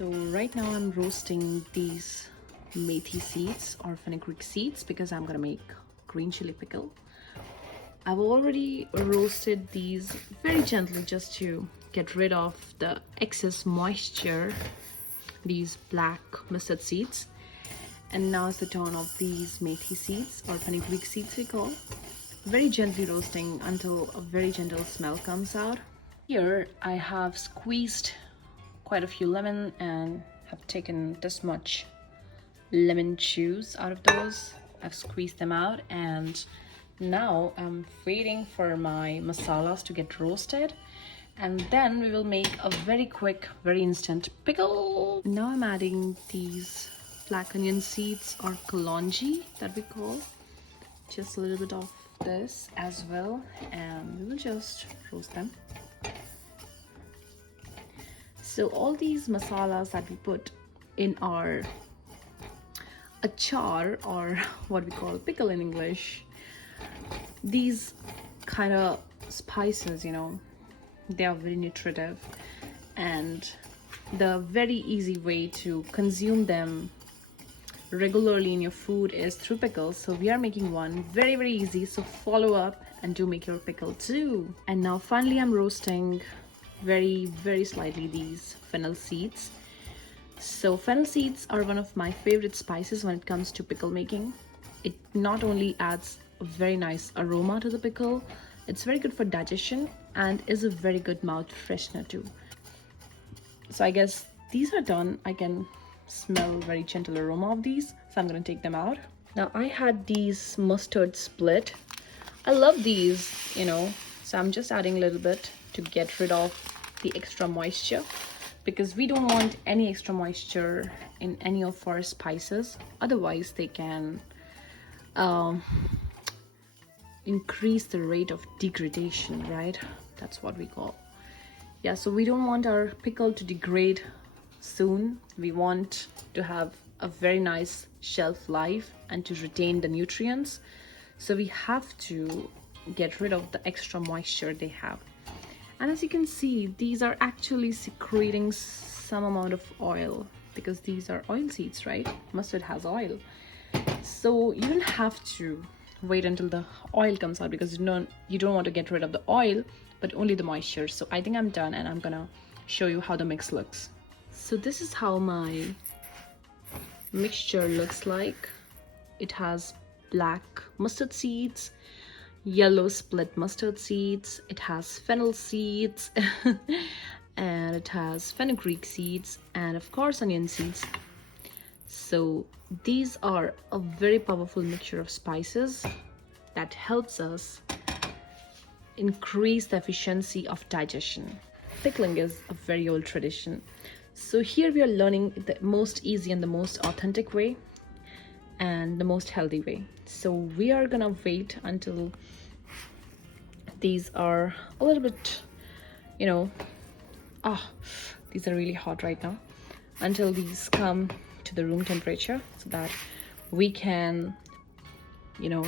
So right now I'm roasting these methi seeds or fenugreek seeds because I'm gonna make green chili pickle. I've already roasted these very gently just to get rid of the excess moisture, these black mustard seeds. And now is the turn of these methi seeds or fenugreek seeds we call. Very gently roasting until a very gentle smell comes out. Here I have squeezed quite a few lemon and have taken this much lemon juice out of those. I've squeezed them out and now I'm waiting for my masalas to get roasted, and then we will make a very quick, very instant pickle. Now I'm adding these black onion seeds or kalonji that we call. Just a little bit of this as well, and we will just roast them. So all these masalas that we put in our achar, or what we call pickle in English, these kind of spices, you know, they are very nutritive, and the very easy way to consume them regularly in your food is through pickles. So we are making one very, very easy. So follow up and do make your pickle too. And now finally I'm roasting very, very slightly these fennel seeds. So fennel seeds are one of my favorite spices when it comes to pickle making. It not only adds a very nice aroma to the pickle, it's very good for digestion and is a very good mouth freshener too. So I guess these are done. I can smell very gentle aroma of these, so I'm gonna take them out. Now I had these mustard split. I love these, you know, so I'm just adding a little bit to get rid of the extra moisture, because we don't want any extra moisture in any of our spices, otherwise they can increase the rate of degradation, right? That's what we call. Yeah, so we don't want our pickle to degrade soon. We want to have a very nice shelf life and to retain the nutrients, so we have to get rid of the extra moisture they have. And as you can see, these are actually secreting some amount of oil, because these are oil seeds, right? Mustard has oil, so you don't have to wait until the oil comes out, because you don't want to get rid of the oil but only the moisture. So I think I'm done, and I'm gonna show you how the mix looks. So this is how my mixture looks like. It has black mustard seeds, yellow split mustard seeds, it has fennel seeds and it has fenugreek seeds, and of course onion seeds. So these are a very powerful mixture of spices that helps us increase the efficiency of digestion. Pickling is a very old tradition, so here we are learning the most easy and the most authentic way and the most healthy way. So we are gonna wait until these are a little bit, you know, these are really hot right now, until these come to the room temperature, so that we can, you know,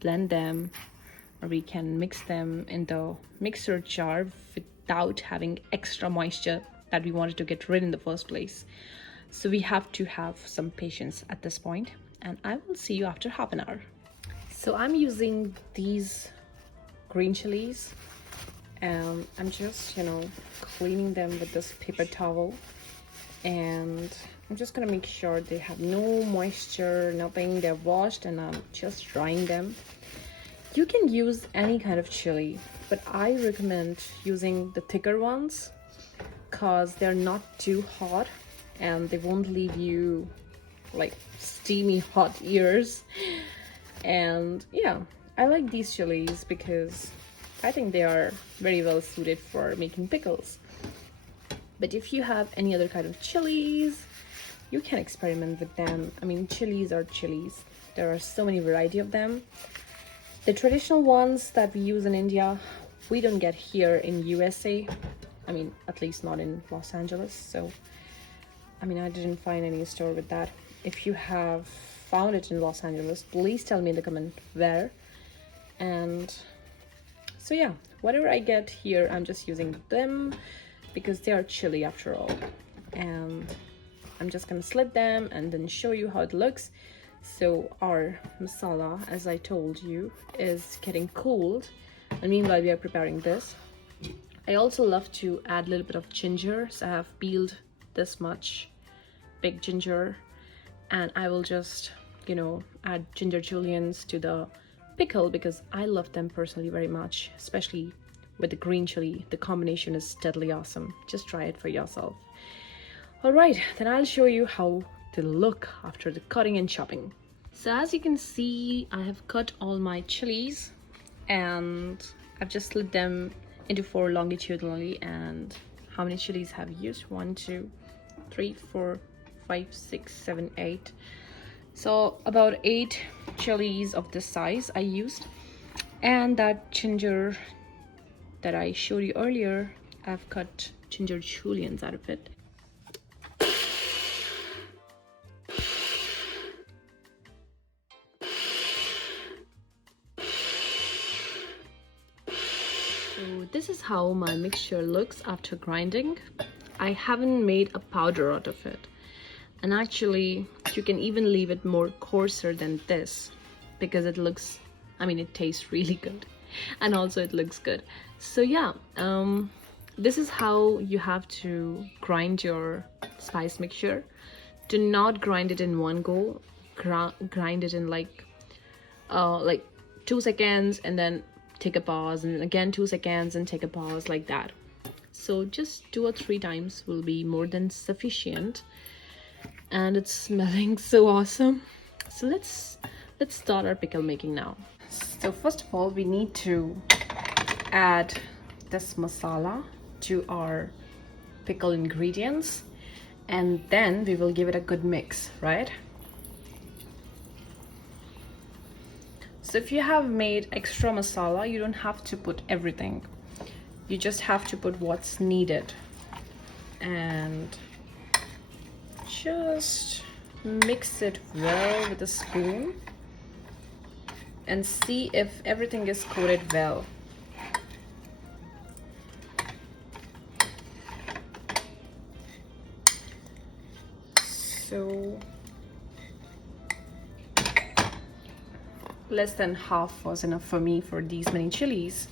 blend them, or we can mix them in the mixer jar without having extra moisture that we wanted to get rid in the first place. So we have to have some patience at this point, and I will see you after half an hour. So I'm using these green chilies, and I'm just, you know, cleaning them with this paper towel, and I'm just gonna make sure they have no moisture, nothing. They're washed, and I'm just drying them. You can use any kind of chili, but I recommend using the thicker ones because they're not too hot and they won't leave you like steamy hot ears. And yeah, I like these chilies because I think they are very well suited for making pickles. But if you have any other kind of chilies, you can experiment with them. I mean, chilies are chilies. There are so many variety of them. The traditional ones that we use in India, we don't get here in USA. I mean, at least not in Los Angeles. So, I mean, I didn't find any store with that. If you have found it in Los Angeles, please tell me in the comment where. And so yeah, whatever I get here, I'm just using them because they are chili after all. and I'm just gonna slit them and then show you how it looks. So our masala, as I told you, is getting cooled, and meanwhile we are preparing this. I also love to add a little bit of ginger, so I have peeled this much big ginger, and I will just, you know, add ginger juliennes to the pickle because I love them personally very much, especially with the green chili. The combination is deadly awesome. Just try it for yourself. All right, then I'll show you how they look after the cutting and chopping. So as you can see, I have cut all my chilies and I've just slit them into 4 longitudinally. And how many chilies have you used? 1, 2, 3, 4, 5, 6, 7, 8. So about 8 chilies of this size I used. And that ginger that I showed you earlier, I've cut ginger juliennes out of it. So this is how my mixture looks after grinding. I haven't made a powder out of it. And actually, you can even leave it more coarser than this because it looks, I mean, it tastes really good. And also it looks good. So yeah, this is how you have to grind your spice mixture. Do not grind it in one go. Grind it in like 2 seconds and then take a pause, and then again 2 seconds and take a pause, like that. So just 2 or 3 times will be more than sufficient. And it's smelling so awesome. So let's start our pickle making now. So first of all, we need to add this masala to our pickle ingredients, and then we will give it a good mix, right? So if you have made extra masala, you don't have to put everything. You just have to put what's needed. And just mix it well with a spoon and see if everything is coated well. So less than half was enough for me for these many chilies.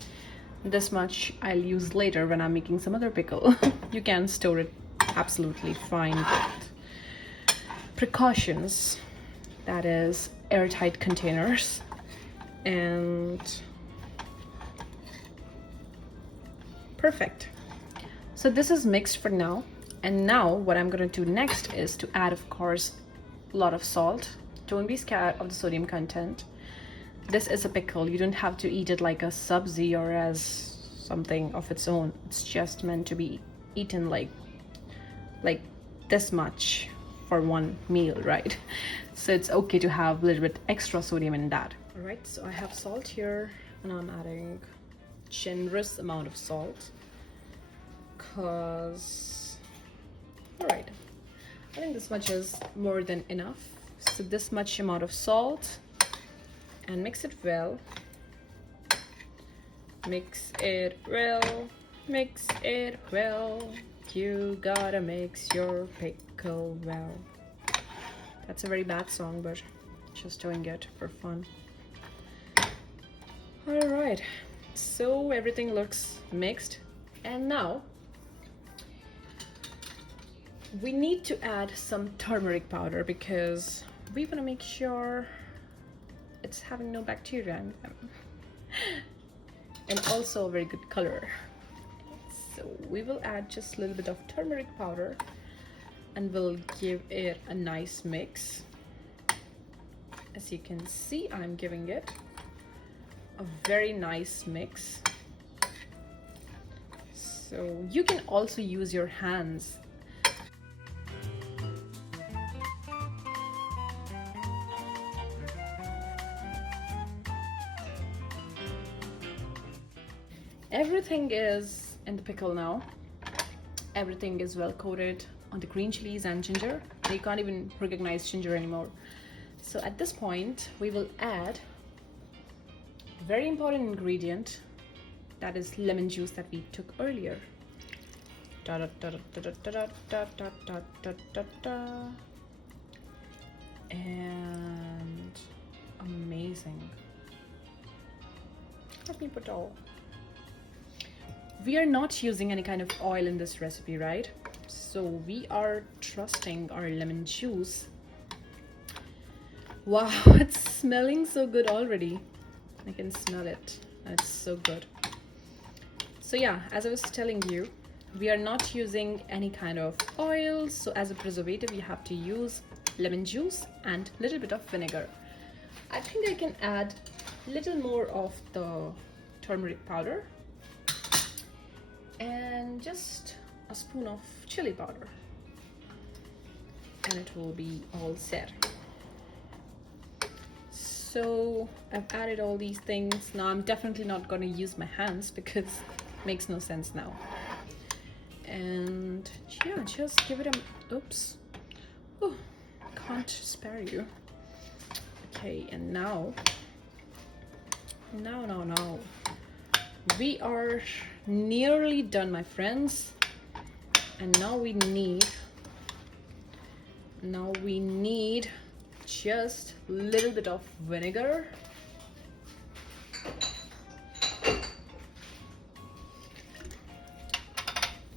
This much I'll use later when I'm making some other pickle. You can store it absolutely fine with precautions, that is airtight containers. And perfect. So this is mixed for now, and now what I'm going to do next is to add, of course, a lot of salt. Don't be scared of the sodium content. This is a pickle. You don't have to eat it like a sabzi or as something of its own. It's just meant to be eaten like this much for one meal, right? So it's okay to have a little bit extra sodium in that. All right, so I have salt here and I'm adding generous amount of salt because, all right, I think this much is more than enough. So this much amount of salt, and mix it well. Mix it well, mix it well. You gotta mix your pickle well. That's a very bad song, but just doing it for fun. All right, so everything looks mixed, and now we need to add some turmeric powder because we want to make sure it's having no bacteria in them, and also a very good color. So we will add just a little bit of turmeric powder and we'll give it a nice mix. As you can see, I'm giving it a very nice mix. So you can also use your hands. Everything is in the pickle now. Everything is well coated on the green chilies and ginger. You can't even recognize ginger anymore. So at this point, we will add a very important ingredient, that is lemon juice that we took earlier. Da, da, da, da, da, da, da, da, da, da, da, da. And amazing. Let me put all. We are not using any kind of oil in this recipe, right? So we are trusting our lemon juice. Wow, it's smelling so good already. I can smell it. It's so good. So yeah, as I was telling you, we are not using any kind of oil. So as a preservative, you have to use lemon juice and a little bit of vinegar. I think I can add a little more of the turmeric powder and just a spoon of chili powder, and it will be all set. So I've added all these things. Now I'm definitely not going to use my hands because it makes no sense now. And yeah, just give it a oops. Oh, can't spare you. Okay, and now we are nearly done, my friends. And now we need just a little bit of vinegar.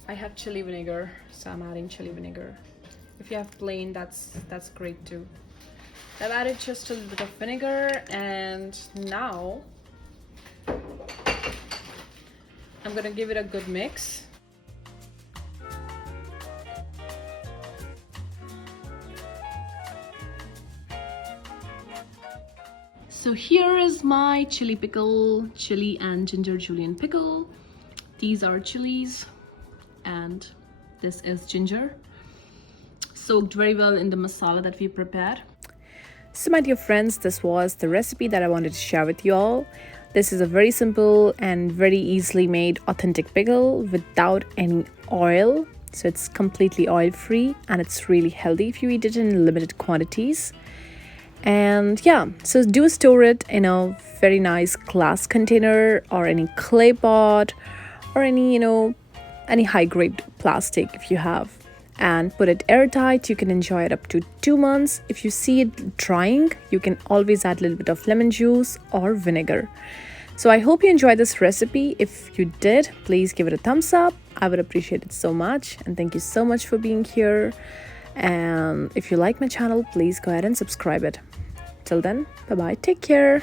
I have chili vinegar, so I'm adding chili vinegar. If you have plain, that's great too. I've added just a little bit of vinegar, and now I'm gonna give it a good mix. So here is my chili pickle, chili and ginger julienne pickle. These are chilies and this is ginger, soaked very well in the masala that we prepared. So my dear friends, this was the recipe that I wanted to share with you all. This is a very simple and very easily made authentic pickle without any oil. So it's completely oil free and it's really healthy if you eat it in limited quantities. And yeah, so do store it in a very nice glass container or any clay pot or any, any high grade plastic if you have, and put it airtight. You can enjoy it up to 2 months. If you see it drying, you can always add a little bit of lemon juice or vinegar. So I hope you enjoyed this recipe. If you did, please give it a thumbs up. I would appreciate it so much, and thank you so much for being here. And if you like my channel, please go ahead and subscribe it. Till then, bye bye, take care.